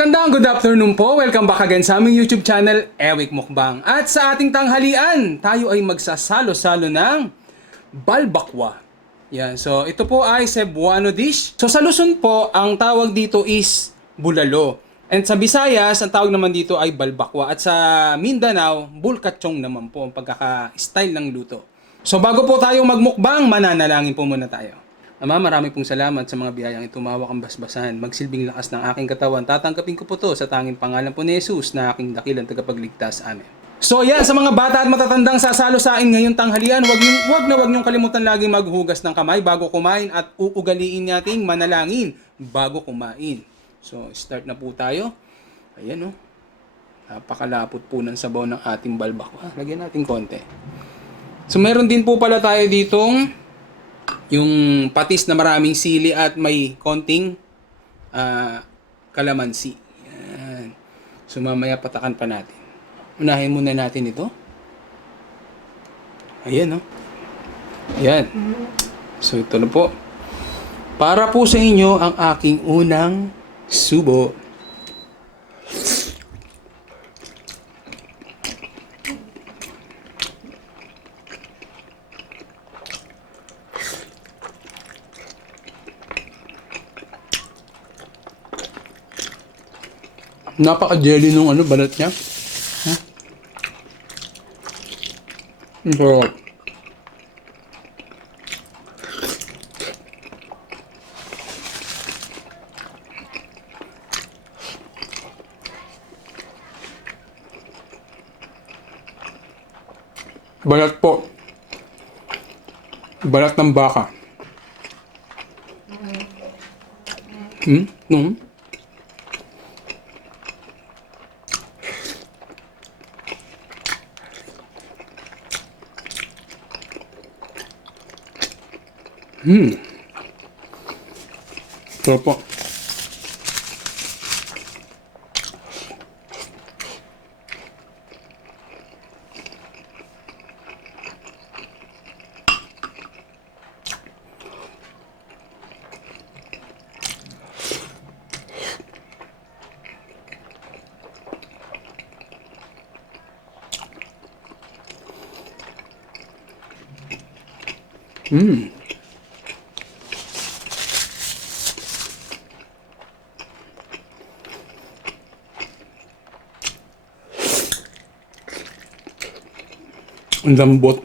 Magandang good afternoon po. Welcome back again sa aming YouTube channel, Balbacua Mukbang. At sa ating tanghalian, tayo ay magsasalo-salo ng Balbacua. Yan. So, ito po ay Cebuano dish. So, sa Luzon po, ang tawag dito is bulalo. And sa Visayas, ang tawag naman dito ay Balbacua. At sa Mindanao, bulkachong naman po ang pagkaka-style ng luto. So, bago po tayo magmukbang, mananalangin po muna tayo. Ama, marami pong salamat sa mga biyayang itumawak ang basbasan. Magsilbing lakas ng aking katawan. Tatanggapin ko po to sa tanging pangalan po ni Jesus na aking dakilang tagapagligtas. Amen. So yan, sa mga bata at matatandang sasalo sa akin ngayong tanghalian, wag niyong kalimutan lagi maghugas ng kamay bago kumain at uugaliin nating manalangin bago kumain. So start na po tayo. Ayan o. Napakalapot po ng sabaw ng ating balbacua. Lagyan natin konti. So meron din po pala tayo ditong yung patis na maraming sili at may konting kalamansi. Yan. So mamaya patakan pa natin. Unahin muna natin ito. Ayan, no? Ayan. So ito na po. Para po sa inyo ang aking unang subo. Napaka-jelly nung balat niya. Ha? So, balat po. Balat ng baka. No? Ito po. Ang lambot.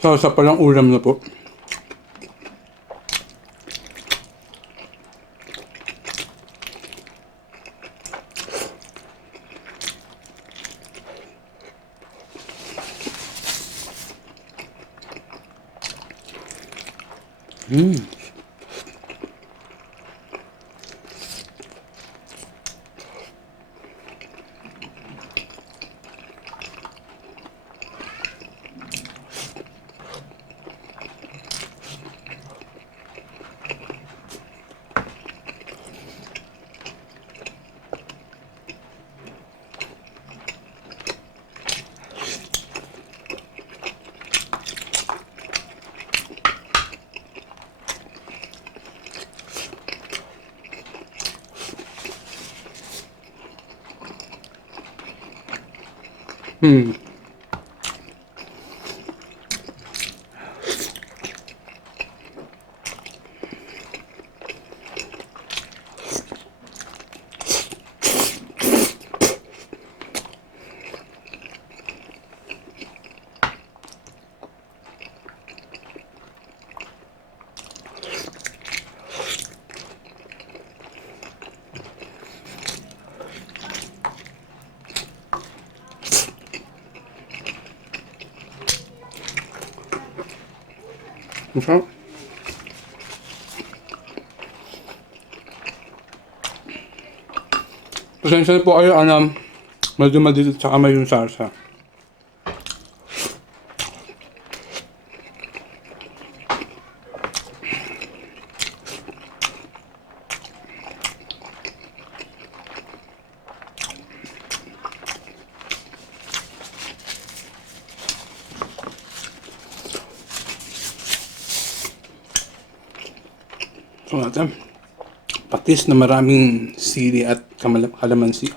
Sa palang ulam na po. Masarap. Pasensya na po kayo, medyo madilit sa kamay yung sarsa. So natin, patis na maraming sili at kalamansi.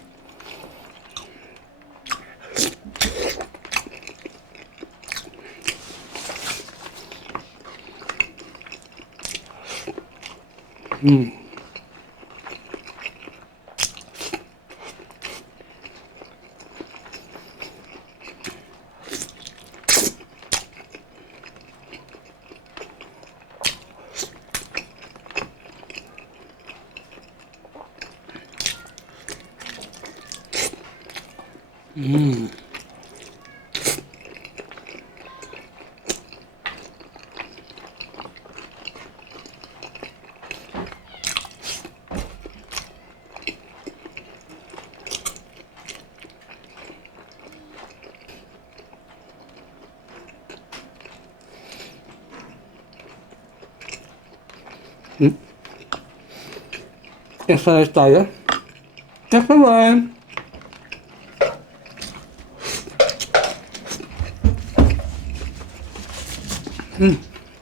Exercise tayo. Next naman.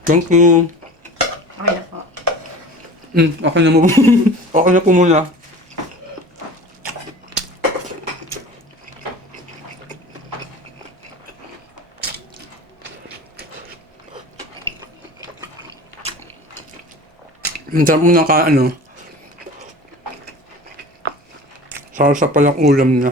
Thank you. Okay na po. Okay na mo. Okay na po muna. Ang sarap mo sarsa palang ulam na.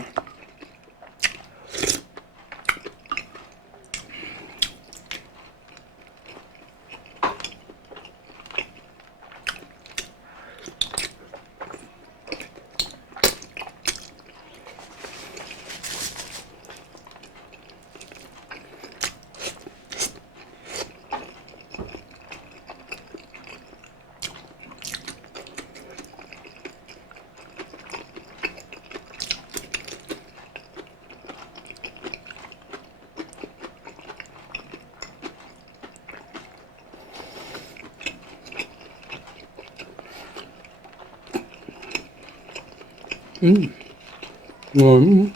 Ngon.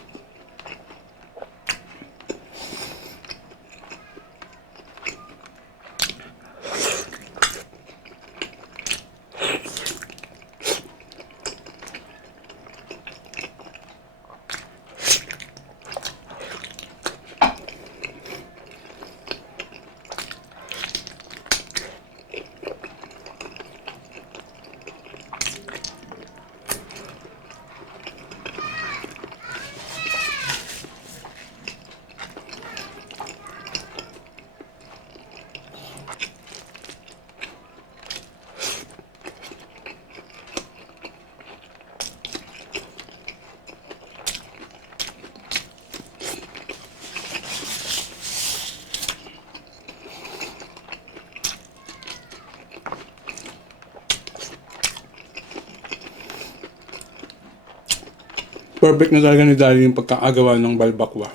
Perfect na talaga ni Daddy yung pagkakagawa ng balbacua.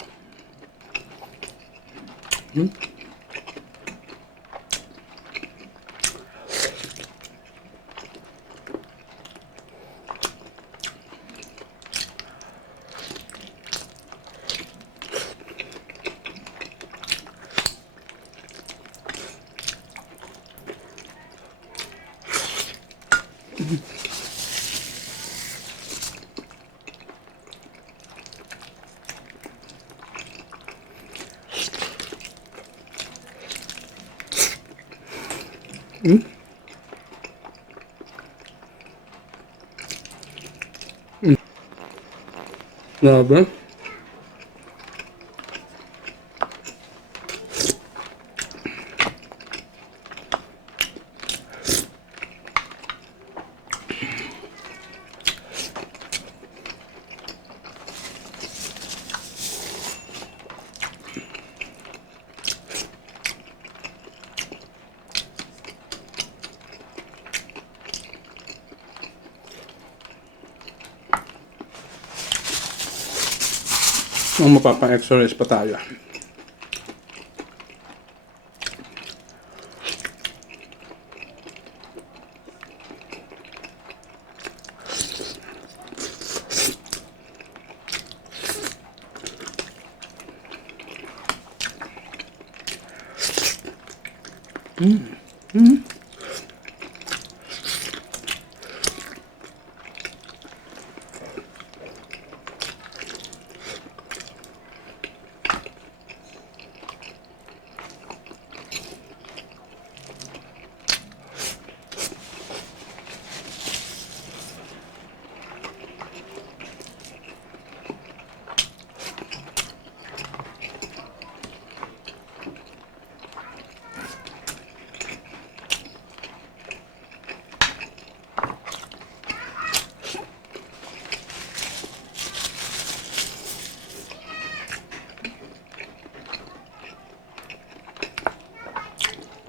Grabe. Mapapa-exercise pa tayo.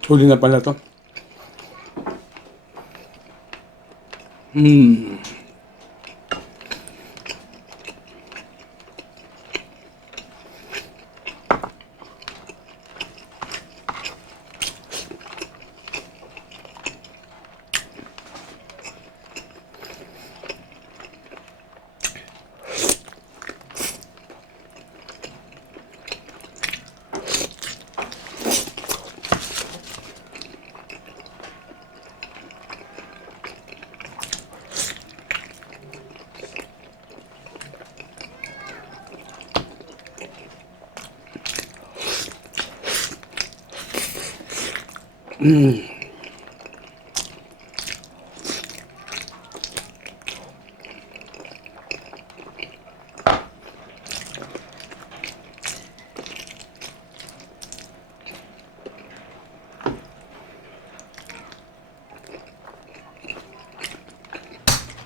Huli na pala to.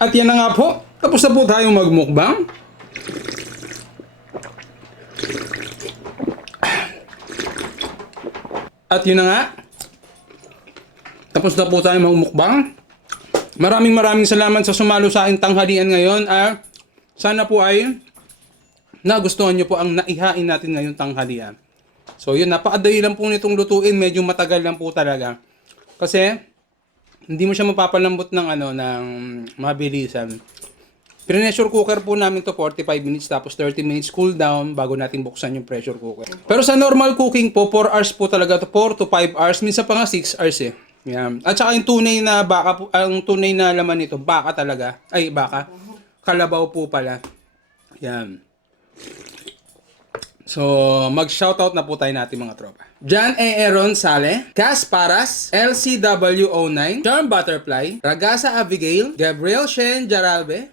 At yan na nga po, tapos na po tayong magmukbang. At yun na nga, tapos na po tayong magmukbang. Maraming salamat sa sumalo sa aking tanghalian ngayon. Sana po ay nagustuhan nyo po ang naihain natin ngayon tanghalian. So yun, napakadali lang po nitong lutuin, medyo matagal lang po talaga. Kasi hindi mo siya mapapalambot ng ng mabilisan. Pressure cooker po namin to 45 minutes tapos 30 minutes cool down bago natin buksan yung pressure cooker. Pero sa normal cooking po, 4 hours po talaga to, 4 to 5 hours, minsan pa nga 6 hours eh. Yan. At saka yung tunay na baka po, ang tunay na laman nito, baka talaga. Ay, baka. Kalabaw po pala. Yan. So, mag-shoutout na po tayo natin mga tropa. John A. Aaron Sale, Cas Paras, LCW09, Charm Butterfly, Ragasa Abigail, Gabriel Shen Jarabe,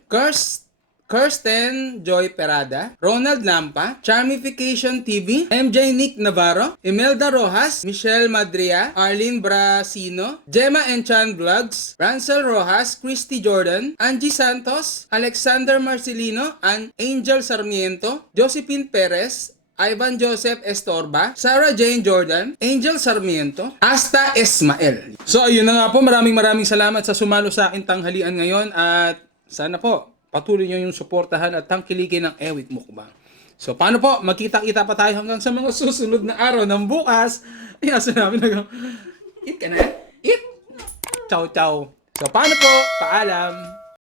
Kirsten Joy Perada, Ronald Lampa, Charmification TV, MJ Nick Navarro, Imelda Rojas, Michelle Madria, Arlene Brasino, Gemma Enchan Vlogs, Ransel Rojas, Christy Jordan, Angie Santos, Alexander Marcelino, and Angel Sarmiento, Josephine Perez, Ivan Joseph Estorba, Sarah Jane Jordan, Angel Sarmiento, Asta Ismael. So ayun na nga po, maraming salamat sa sumalo sa akin tanghalian ngayon at sana po patuloy nyo yung suportahan at tangkilikin ng Ewik Mukbang. So paano po, magkita-kita pa tayo hanggang sa mga susunod na araw ng bukas. Ayaso namin eat ka na? Eat! Ciao. So paano po, paalam!